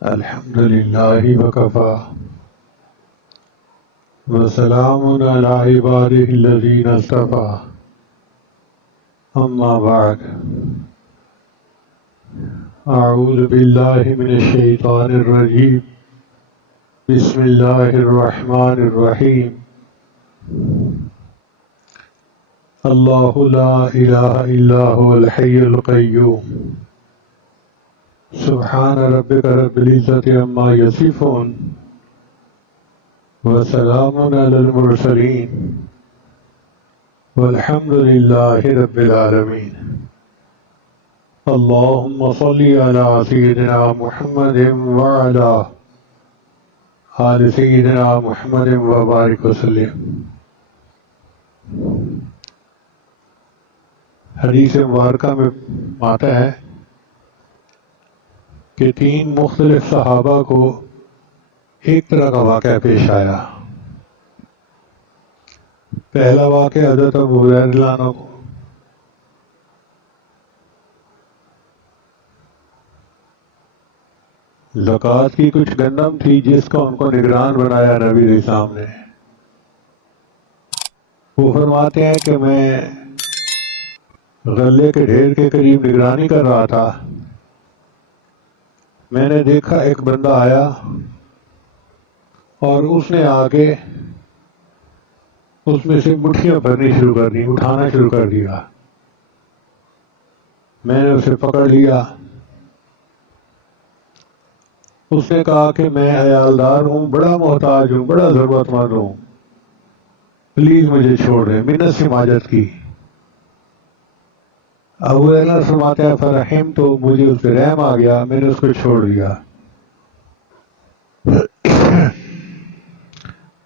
الحمد لله وكفى وسلام على عباده الذين اصطفى أما بعد أعوذ بالله من الشيطان الرجيم بسم الله الرحمن الرحيم الله لا إله إلا هو الحي القيوم سبحان ربك رب العزة عما يصفون وسلام على المرسلين والحمد لله رب العالمين اللهم صل على سيدنا محمد وعلى آل سيدنا محمد وبارك وسلم۔ حدیث مبارکہ میں آتا ہے کہ 3 مختلف صحابہ کو ایک طرح کا واقعہ پیش آیا۔ پہلا واقعہ حضرت ابو ہریرہ رضی اللہ عنہ کو، زکوٰۃ کی کچھ گندم تھی جس کا ان کو نگران بنایا نبی علیہ السلام نے۔ وہ فرماتے ہیں کہ میں غلے کے ڈھیر کے قریب نگرانی کر رہا تھا، میں نے دیکھا ایک بندہ آیا اور اس نے آگے اس میں سے مٹھیاں بھرنی شروع کر دی، اٹھانا شروع کر دیا۔ میں نے اسے پکڑ لیا۔ اس نے کہا کہ میں عیالدار ہوں، بڑا محتاج ہوں، بڑا ضرورت مند ہوں، پلیز مجھے چھوڑ دیں، منت سے ماجت کی۔ ابو ہریرہ فرماتے ہیں فرحم، تو مجھے اس پہ رحم آ گیا، میں نے اس کو چھوڑ دیا۔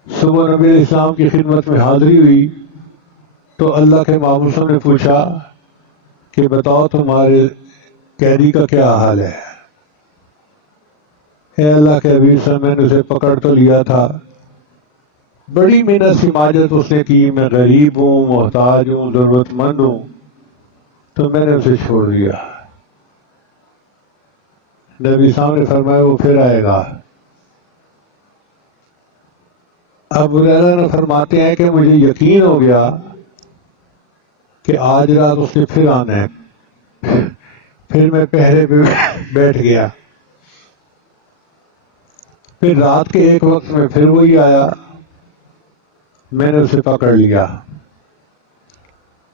صبح نبی علیہ السلام کی خدمت میں حاضری ہوئی تو اللہ کے ماموسوں نے پوچھا کہ بتاؤ تمہارے قیدی کا کیا حال ہے؟ اے اللہ کے حبیب صلی اللہ علیہ وسلم، میں نے اسے پکڑ تو لیا تھا، بڑی محنت سے ماجت اس نے کی، میں غریب ہوں، محتاج ہوں، ضرورت مند ہوں، تو میں نے اسے چھوڑ دیا۔ نبی صاحب نے فرمایا وہ پھر آئے گا۔ ابو ہریرہ نے فرماتے ہیں کہ مجھے یقین ہو گیا کہ آج رات اس نے پھر آنا ہے، پھر میں پہرے پہ بیٹھ گیا۔ پھر رات کے ایک وقت میں پھر وہی آیا، میں نے اسے پکڑ لیا،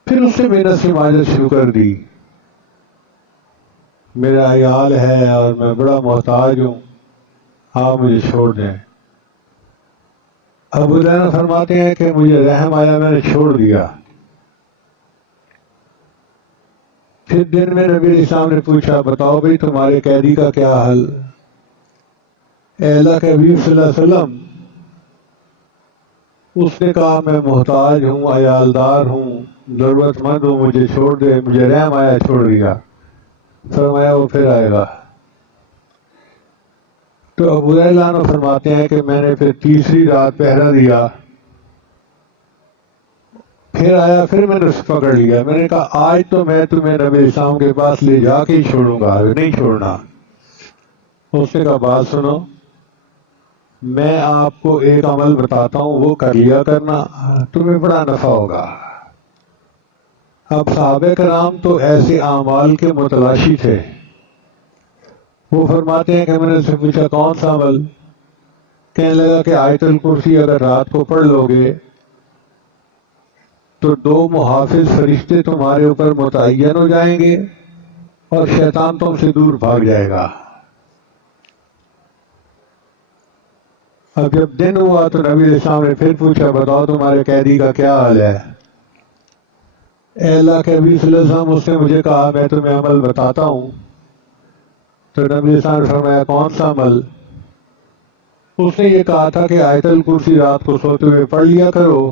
پھر اس سے محنت سے ماجت شروع کر دی، میرا عیال ہے اور میں بڑا محتاج ہوں، آپ مجھے چھوڑ دیں۔ ابو ہریرہ فرماتے ہیں کہ مجھے رحم آیا، میں نے چھوڑ دیا۔ پھر دن میں نبی علیہ السلام نے پوچھا بتاؤ بھائی تمہارے قیدی کا کیا حل؟ اے اللہ کے حبیب صلی اللہ علیہ وسلم، اس نے کہا میں محتاج ہوں، عیالدار ہوں، ضرورت مند ہوں، مجھے چھوڑ دے، مجھے رحم آیا، چھوڑ دیا۔ فرمایا وہ پھر آئے گا۔ تو ابو ہریرہ فرماتے ہیں کہ میں نے پھر تیسری رات پہرا دیا، پھر آیا، پھر میں نے اسے پکڑ لیا۔ میں نے کہا آج تو میں تمہیں نبی علیہ السلام کے پاس لے جا کے ہی چھوڑوں گا، نہیں چھوڑنا۔ اس نے کہا بات سنو، میں آپ کو ایک عمل بتاتا ہوں، وہ کر لیا کرنا، تمہیں بڑا نفع ہوگا۔ اب صحابہ کرام تو ایسے اعمال کے متلاشی تھے۔ وہ فرماتے ہیں کہ میں نے اس سے پوچھا کون سا عمل؟ کہنے لگا کہ آیت الکرسی اگر رات کو پڑھ لو گے تو 2 محافظ فرشتے تمہارے اوپر متعین ہو جائیں گے اور شیطان تم سے دور بھاگ جائے گا۔ اب جب دن ہوا تو نبی علیہ السلام نے پھر پوچھا بتاؤ تمہارے قیدی کا کیا حال ہے؟ اے اللہ کے حبیب صلی اللہ علیہ وسلم، اس نے مجھے کہا میں تمہیں عمل بتاتا ہوں۔ تو نبی علیہ السلام نے فرمایا کون سا عمل؟ اس نے یہ کہا تھا کہ آیت الکرسی رات کو سوتے ہوئے پڑھ لیا کرو،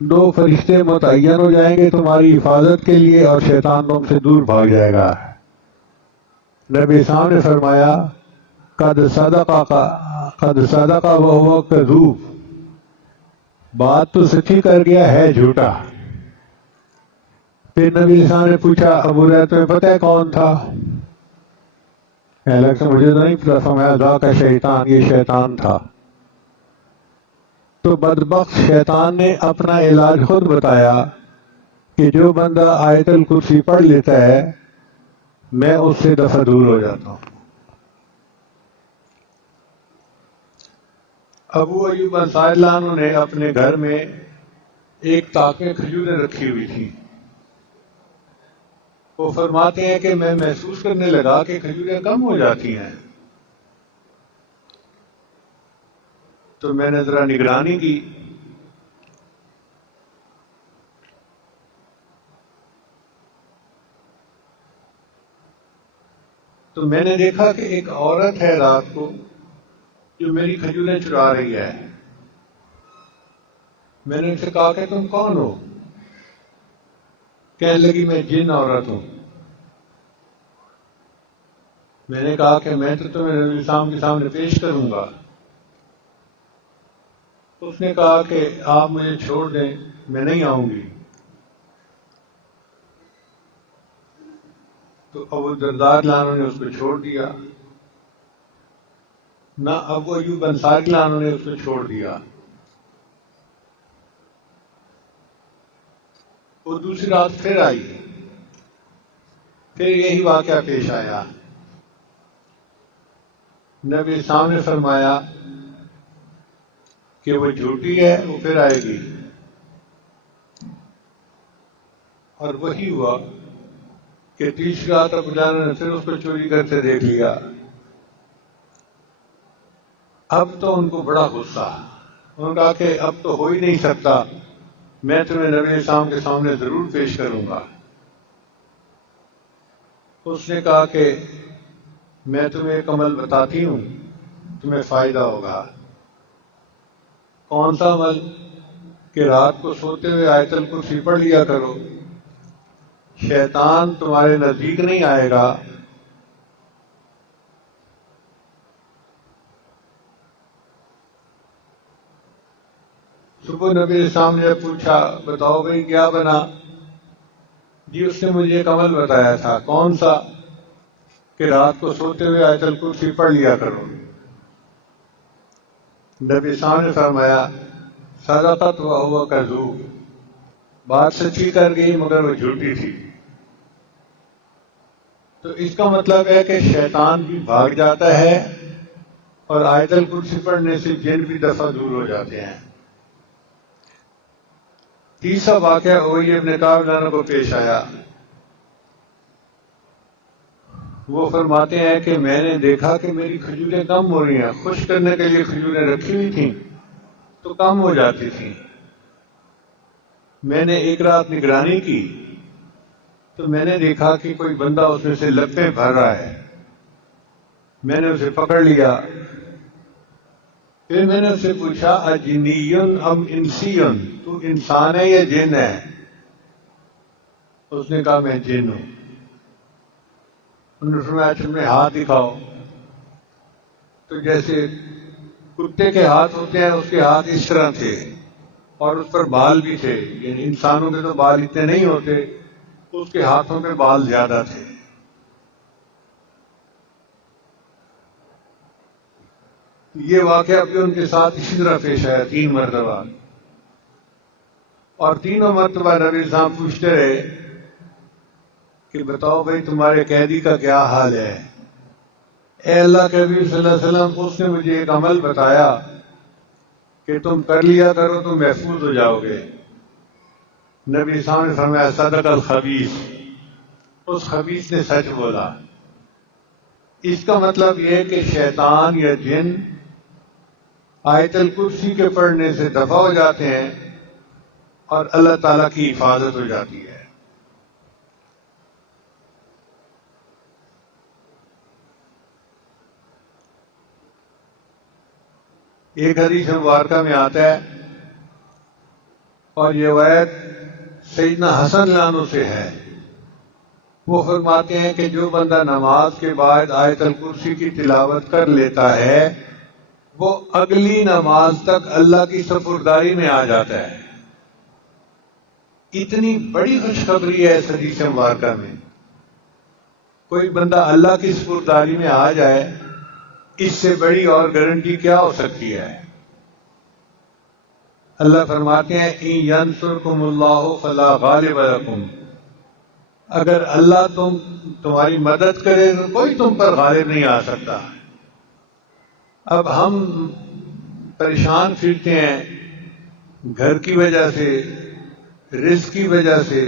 2 فرشتے متعین ہو جائیں گے تمہاری حفاظت کے لیے اور شیطان تم سے دور بھاگ جائے گا۔ نبی صاحب نے فرمایا قد صدق وہو کذوب، بات تو سچی کر گیا ہے جھوٹا۔ پھر نبی صاحب نے پوچھا ابو ہریرہ تمہیں پتہ ہے کون تھا؟ الگ سے مجھے تو نہیں پتا، فرمایا ذا کا شیطان، یہ شیطان تھا۔ تو بدبخت شیطان نے اپنا علاج خود بتایا کہ جو بندہ آیت الکرسی پڑھ لیتا ہے میں اس سے دفعہ دور ہو جاتا ہوں۔ ابو ایوب انصاری اللہ عنہ نے اپنے گھر میں ایک تاک میں کھجوریں رکھی ہوئی تھی۔ وہ فرماتے ہیں کہ میں محسوس کرنے لگا کہ کھجوریں کم ہو جاتی ہیں، تو میں نے ذرا نگرانی کی، تو میں نے دیکھا کہ ایک عورت ہے رات کو جو میری کھجوریں چرا رہی ہے۔ میں نے ان سے کہا کہ تم کون ہو؟ کہنے لگی میں جن عورت ہوں۔ میں نے کہا کہ میں تو تمہیں نبی اسلام کے سامنے پیش کروں گا۔ اس نے کہا کہ آپ مجھے چھوڑ دیں، میں نہیں آؤں گی۔ تو ابو الدرداء عنہ نے اس کو چھوڑ دیا، نہ ابو ایوب انصاری عنہ نے اس کو چھوڑ دیا۔ وہ دوسری رات پھر آئی، پھر یہی واقعہ پیش آیا۔ نبی اسلام نے فرمایا کہ وہ جھوٹی ہے، وہ پھر آئے گی۔ اور وہی ہوا کہ تیسری رات ابو جان نے پھر اس کو چوری کرتے دیکھ لیا۔ اب تو ان کو بڑا غصہ، انہوں نے کہا کہ اب تو ہو ہی نہیں سکتا، میں تمہیں نبی اسلام کے سامنے ضرور پیش کروں گا۔ اس نے کہا کہ میں تمہیں ایک عمل بتاتی ہوں، تمہیں فائدہ ہوگا۔ کون سا عمل؟ کہ رات کو سوتے ہوئے آیت الکرسی پڑھ لیا کرو، شیطان تمہارے نزدیک نہیں آئے گا۔ صبح نبی اسلام نے پوچھا بتاؤ بھائی کیا بنا؟ جی اس نے مجھے ایک عمل بتایا تھا۔ کون سا؟ کہ رات کو سوتے ہوئے آیت الکرسی پڑھ لیا کرو۔ نبی اسلام نے فرمایا صدقت وہو کذوب، بات سچی کر گئی مگر وہ جھوٹی تھی۔ تو اس کا مطلب ہے کہ شیطان بھی بھاگ جاتا ہے اور آیت الکرسی پڑھنے سے جن بھی دفعہ دور ہو جاتے ہیں۔ تیسرا واقعہ اوئی ابن کعب عنہ کو پیش آیا۔ وہ فرماتے ہیں کہ میں نے دیکھا کہ میری کھجوریں کم ہو رہی ہیں، خشک کرنے کے لیے کھجوریں رکھی ہوئی تھیں تو کم ہو جاتی تھیں۔ میں نے ایک رات نگرانی کی تو میں نے دیکھا کہ کوئی بندہ اس میں سے لپیں بھر رہا ہے۔ میں نے اسے پکڑ لیا، پھر میں نے اسے پوچھا اجنیٌ ام انسیٌ، تو انسان ہے یا جن ہے؟ اس نے کہا میں جن ہوں۔ انہوں نے فرمایا تم نے ہاتھ دکھاؤ۔ تو جیسے کتے کے ہاتھ ہوتے ہیں اس کے ہاتھ اس طرح تھے اور اس پر بال بھی تھے، یعنی انسانوں کے تو بال اتنے نہیں ہوتے، اس کے ہاتھوں پہ بال زیادہ تھے۔ یہ واقعہ بھی ان کے ساتھ اسی طرح پیش آیا 3 مرتبہ، اور تینوں مرتبہ نبی صاحب پوچھتے رہے کہ بتاؤ بھائی تمہارے قیدی کا کیا حال ہے؟ اے اللہ کے نبی صلی اللہ علیہ وسلم، اس نے مجھے ایک عمل بتایا کہ تم کر لیا کرو تو محفوظ ہو جاؤ گے۔ نبی صاحب نے فرمایا صدق الخبیث، اس خبیث نے سچ بولا۔ اس کا مطلب یہ کہ شیطان یا جن آیت الکرسی کے پڑھنے سے دفع ہو جاتے ہیں اور اللہ تعالیٰ کی حفاظت ہو جاتی ہے۔ ایک حدیث مبارکہ میں آتا ہے اور یہ روایت سیدنا حسن اللہ عنہ سے ہے، وہ فرماتے ہیں کہ جو بندہ نماز کے بعد آیت الکرسی کی تلاوت کر لیتا ہے وہ اگلی نماز تک اللہ کی سپرداری میں آ جاتا ہے۔ اتنی بڑی خوشخبری ہے اس حدیث مبارکہ میں، کوئی بندہ اللہ کی سپرداری میں آ جائے، اس سے بڑی اور گارنٹی کیا ہو سکتی ہے؟ اللہ فرماتے ہیں ان ینصرکم اللہ فلا غالب لکم، اگر اللہ تمہاری مدد کرے تو کوئی تم پر غالب نہیں آ سکتا۔ اب ہم پریشان پھرتے ہیں گھر کی وجہ سے، رزق کی وجہ سے،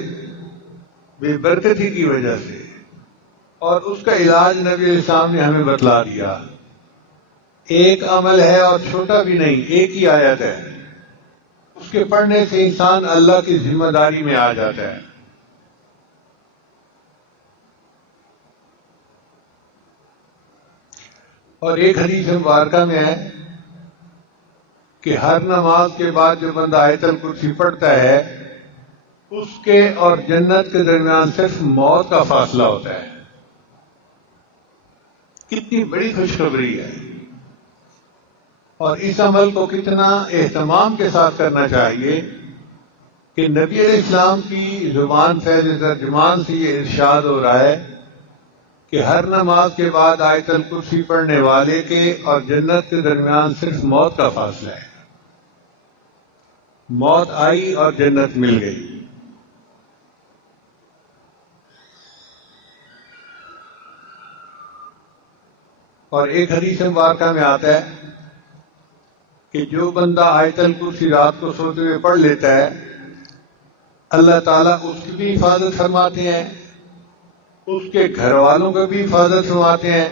بے برکتی کی وجہ سے، اور اس کا علاج نبی علیہ السلام نے ہمیں بتلا دیا۔ ایک عمل ہے اور چھوٹا بھی نہیں، ایک ہی آیت ہے، اس کے پڑھنے سے انسان اللہ کی ذمہ داری میں آ جاتا ہے۔ اور ایک حدیث مبارکہ میں ہے کہ ہر نماز کے بعد جو بندہ آیت الکرسی پڑھتا ہے، اس کے اور جنت کے درمیان صرف موت کا فاصلہ ہوتا ہے۔ کتنی بڑی خوشخبری ہے، اور اس عمل کو کتنا اہتمام کے ساتھ کرنا چاہیے کہ نبی علیہ السلام کی زبان فیض ترجمان سے یہ ارشاد ہو رہا ہے کہ ہر نماز کے بعد آیت الکرسی پڑھنے والے کے اور جنت کے درمیان صرف موت کا فاصلہ ہے۔ موت آئی اور جنت مل گئی۔ اور ایک حدیث مبارکہ میں آتا ہے کہ جو بندہ آیت الکرسی رات کو سوتے ہوئے پڑھ لیتا ہے، اللہ تعالیٰ اس کی بھی حفاظت فرماتے ہیں، اس کے گھر والوں کی بھی حفاظت فرماتے ہیں،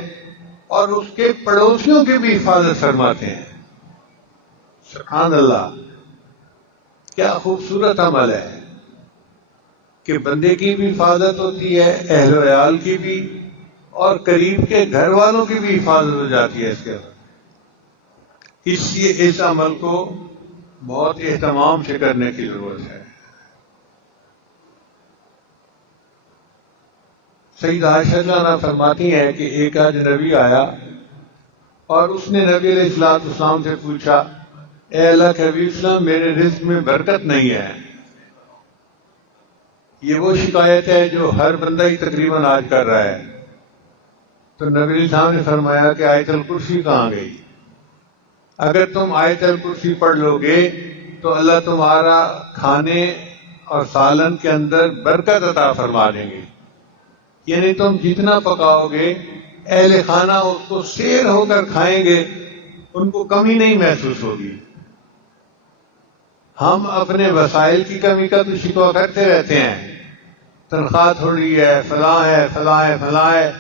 اور اس کے پڑوسیوں کی بھی حفاظت فرماتے ہیں۔ سبحان اللہ، کیا خوبصورت عمل ہے کہ بندے کی بھی حفاظت ہوتی ہے، اہل و عیال کی بھی، اور قریب کے گھر والوں کی بھی حفاظت ہو جاتی ہے اس کے بعد۔ اس لیے اس عمل کو بہت اہتمام سے کرنے کی ضرورت ہے۔ سیدہ عائشہ عنہا فرماتی ہیں کہ ایک اجنبی آیا اور اس نے نبی علیہ السلام سے پوچھا، اے اللہ کے حبیب السلام، میرے رزق میں برکت نہیں ہے۔ یہ وہ شکایت ہے جو ہر بندہ ہی تقریباً آج کر رہا ہے۔ تو نبی علیہ السلام نے فرمایا کہ آیت الکرسی کہاں گئی؟ اگر تم آیت الکرسی پڑھ لو گے تو اللہ تمہارا کھانے اور سالن کے اندر برکت عطا فرما دیں گے، یعنی تم جتنا پکاؤ گے اہل خانہ اس کو سیر ہو کر کھائیں گے، ان کو کمی نہیں محسوس ہوگی۔ ہم اپنے وسائل کی کمی کا تو شکوہ کرتے رہتے ہیں، تنخواہ تھوڑی ہے، فلاں ہے، فلاں ہے، فلاں ہے،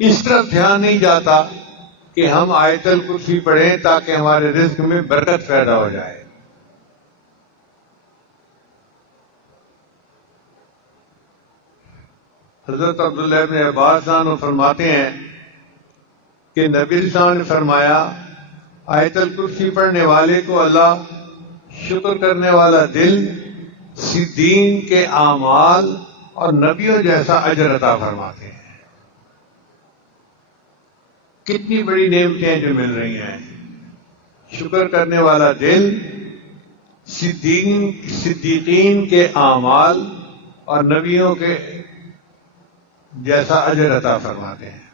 اس طرف دھیان نہیں جاتا کہ ہم آیت الکرسی پڑھیں تاکہ ہمارے رزق میں برکت پیدا ہو جائے۔ حضرت عبداللہ بن عباس عنہ فرماتے ہیں کہ نبی علیہ السلام نے فرمایا، آیت الکرسی پڑھنے والے کو اللہ شکر کرنے والا دل، صدیقین کے اعمال اور نبیوں جیسا اجر عطا فرماتے ہیں۔ کتنی بڑی نعمتیں جو مل رہی ہیں۔ شکر کرنے والا دل، صدیقین کے اعمال اور نبیوں کے جیسا اجر عطا فرماتے ہیں۔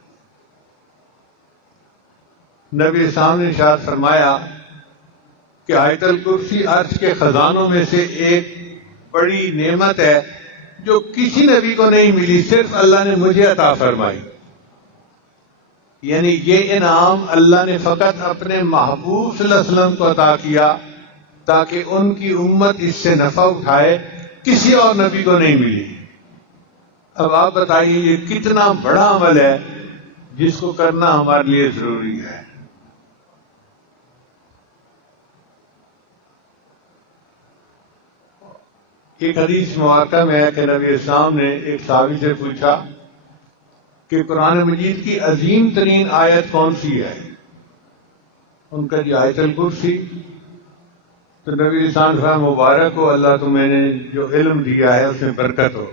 نبی اسلام نے ارشاد فرمایا کہ آیت الکرسی عرش کے خزانوں میں سے ایک بڑی نعمت ہے جو کسی نبی کو نہیں ملی، صرف اللہ نے مجھے عطا فرمائی۔ یعنی یہ انعام اللہ نے فقط اپنے محبوب صلی اللہ علیہ وسلم کو عطا کیا تاکہ ان کی امت اس سے نفع اٹھائے، کسی اور نبی کو نہیں ملی۔ اب آپ بتائیے یہ کتنا بڑا عمل ہے جس کو کرنا ہمارے لیے ضروری ہے۔ ایک حدیث مبارکہ میں ہے کہ نبی اسلام نے ایک صحابی سے پوچھا کہ قرآن مجید کی عظیم ترین آیت کون سی ہے؟ ان کا آیت الکرسی۔ تو نبی اسلام نے فرمایا، مبارک ہو اللہ تمہیں نے جو علم دیا ہے اس میں برکت ہو۔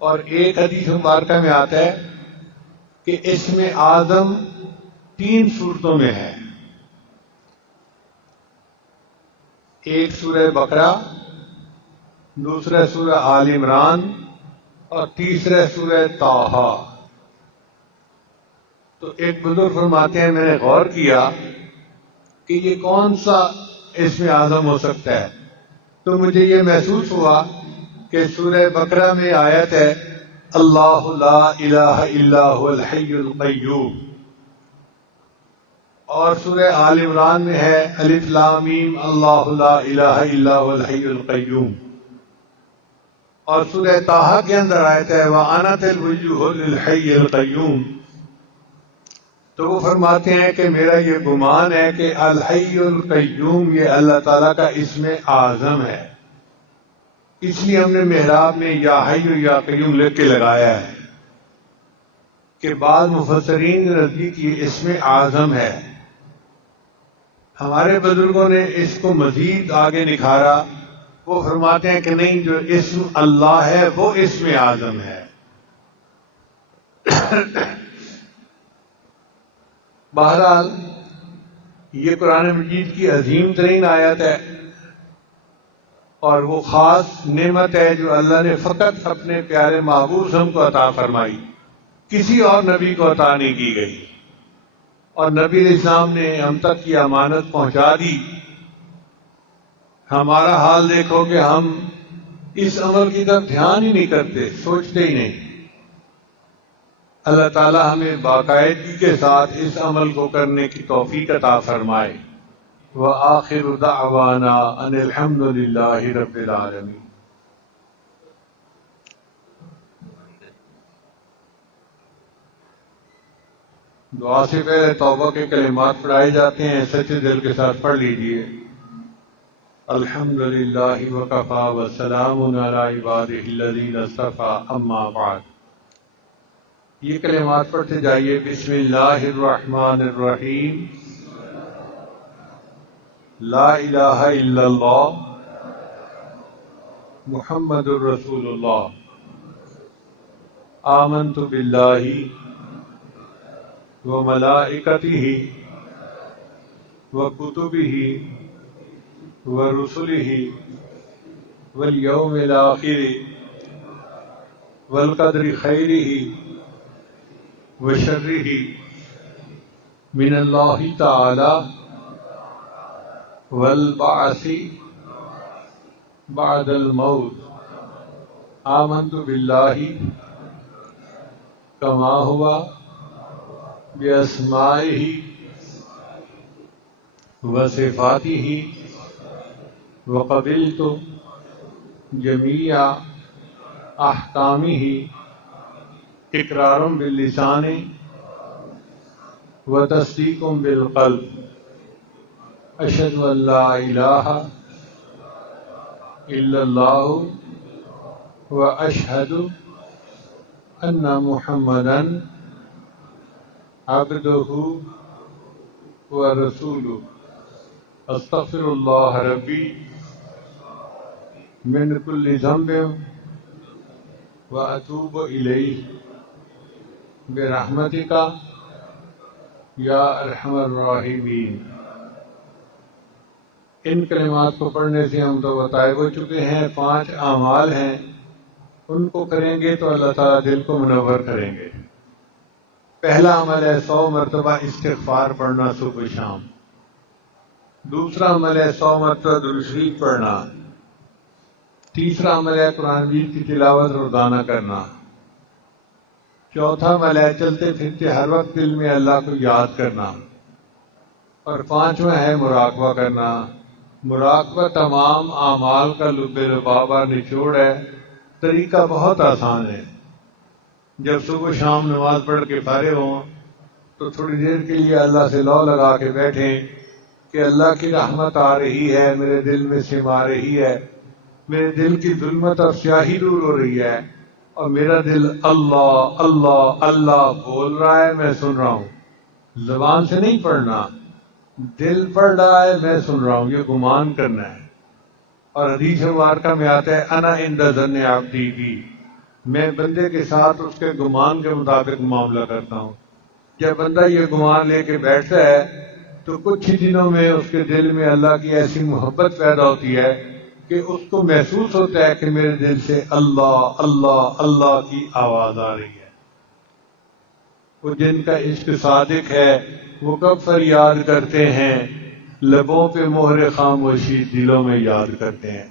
اور ایک حدیث مبارکہ میں آتا ہے کہ اسم اعظم 3 صورتوں میں ہے، ایک سورہ بقرہ، دوسرا سورہ آل عمران اور تیسرا سورہ طٰہٰ۔ تو ایک بزرگ فرماتے ہیں میں نے غور کیا کہ یہ کون سا اسم اعظم ہو سکتا ہے، تو مجھے یہ محسوس ہوا کہ سورہ بقرہ میں آیت ہے اللہ لا الہ الا هو الحی القیوم، اور سورہ آل عمران میں ہے الف لام میم اللہ لا الہ الا هو الحی القیوم، اور سورہ طٰہٰ کے اندر آیت ہے وَأَنَتِ الْوُجُوهُ لِلْحَيِّ الْقَيُّومِ۔ تو وہ فرماتے ہیں کہ میرا یہ گمان ہے کہ الحی القیوم یہ اللہ تعالیٰ کا اسم اعظم ہے، اس لیے ہم نے محراب میں یا حی یا قیوم لکھ کے لگایا ہے کہ بعض مفسرین کے نزدیک یہ اسم اعظم ہے۔ ہمارے بزرگوں نے اس کو مزید آگے نکھارا، وہ فرماتے ہیں کہ نہیں، جو اسم اللہ ہے وہ اسم اعظم ہے۔ بہرحال یہ قرآن مجید کی عظیم ترین آیت ہے، اور وہ خاص نعمت ہے جو اللہ نے فقط اپنے پیارے محبوب ہم کو عطا فرمائی، کسی اور نبی کو عطا نہیں کی گئی، اور نبی علیہ السلام نے ہم تک یہ امانت پہنچا دی۔ ہمارا حال دیکھو کہ ہم اس عمل کی طرف دھیان ہی نہیں کرتے، سوچتے ہی نہیں۔ اللہ تعالی ہمیں باقاعدگی کے ساتھ اس عمل کو کرنے کی توفیق عطا فرمائے۔ وآخر دعوانا ان الحمد للہ رب العالمین۔ دعا سے پہلے توبہ کے کلمات پڑھائے جاتے ہیں، سچے دل کے ساتھ پڑھ لیجئے۔ الحمد للہ وکفی وسلام علی عبادہ الذین اصطفی، اما بعد۔ یہ کلمات پڑھتے جائیے۔ بسم اللہ الرحمن الرحیم۔ لا الہ الا اللہ محمد الرسول اللہ۔ آمنت باللہ وملائکتہ وکتبہ ورسلہ والیوم الآخر والقدر خیرہ وشرہ من اللہ تعالی والبعث بعد الموت۔ آمنت باللہ کما ہوا باسمائہ وصفاتہ وقبلت جمیع احکامہ اقرار باللسان وتصدیق بالقلب۔ اشہد ان لا الہ الا اللہ واشہد ان محمدا عبدہ ورسولہ۔ استغفر اللہ ربی من کل ذنب واتوب الیہ برحمتک یا ارحم الراحمین۔ ان کلمات کو پڑھنے سے ہم تو بتائے ہو چکے ہیں 5 اعمال ہیں، ان کو کریں گے تو اللہ تعالیٰ دل کو منور کریں گے۔ پہلا عمل ہے 100 مرتبہ استغفار پڑھنا صبح شام۔ دوسرا عمل ہے 100 مرتبہ درود شریف پڑھنا۔ تیسرا عمل ہے قرآن مجید کی تلاوت روزانہ کرنا۔ چوتھا عمل ہے چلتے پھرتے ہر وقت دل میں اللہ کو یاد کرنا۔ اور 5واں ہے مراقبہ کرنا۔ مراقبہ تمام اعمال کا لب لباب نچوڑ ہے۔ طریقہ بہت آسان ہے۔ جب صبح شام نماز پڑھ کے فارغ ہوں تو تھوڑی دیر کے لیے اللہ سے لو لگا کے بیٹھیں کہ اللہ کی رحمت آ رہی ہے، میرے دل میں سما رہی ہے، میرے دل کی ظلمت اور سیاہی دور ہو رہی ہے، اور میرا دل اللہ اللہ اللہ بول رہا ہے، میں سن رہا ہوں۔ زبان سے نہیں پڑھنا، دل پڑھ رہا ہے، میں سن رہا ہوں، یہ گمان کرنا ہے۔ اور حدیث مبارکہ میں آتا ہے انا عند ظن عبدی بی، میں بندے کے ساتھ اس کے گمان کے مطابق معاملہ کرتا ہوں۔ جب بندہ یہ گمان لے کے بیٹھتا ہے تو کچھ ہی دنوں میں اس کے دل میں اللہ کی ایسی محبت پیدا ہوتی ہے کہ اس کو محسوس ہوتا ہے کہ میرے دل سے اللہ اللہ اللہ کی آواز آ رہی ہے۔ وہ جن کا عشق صادق ہے وہ کب فریاد کرتے ہیں، لبوں پہ مہر خاموشی، دلوں میں یاد کرتے ہیں۔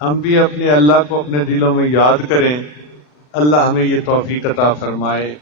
ہم بھی اپنے اللہ کو اپنے دلوں میں یاد کریں۔ اللہ ہمیں یہ توفیق عطا فرمائے۔